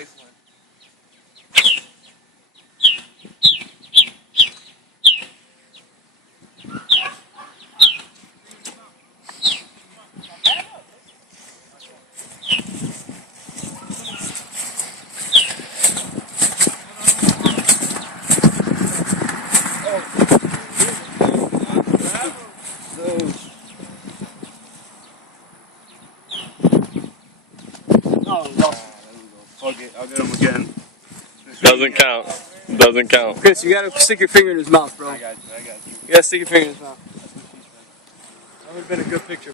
Nice one. Oh, lost. Fuck it, I'll get him again. Doesn't count. Doesn't count. Chris, you gotta stick your finger in his mouth, bro. I got you. You gotta stick your finger in his mouth. That would have been a good picture.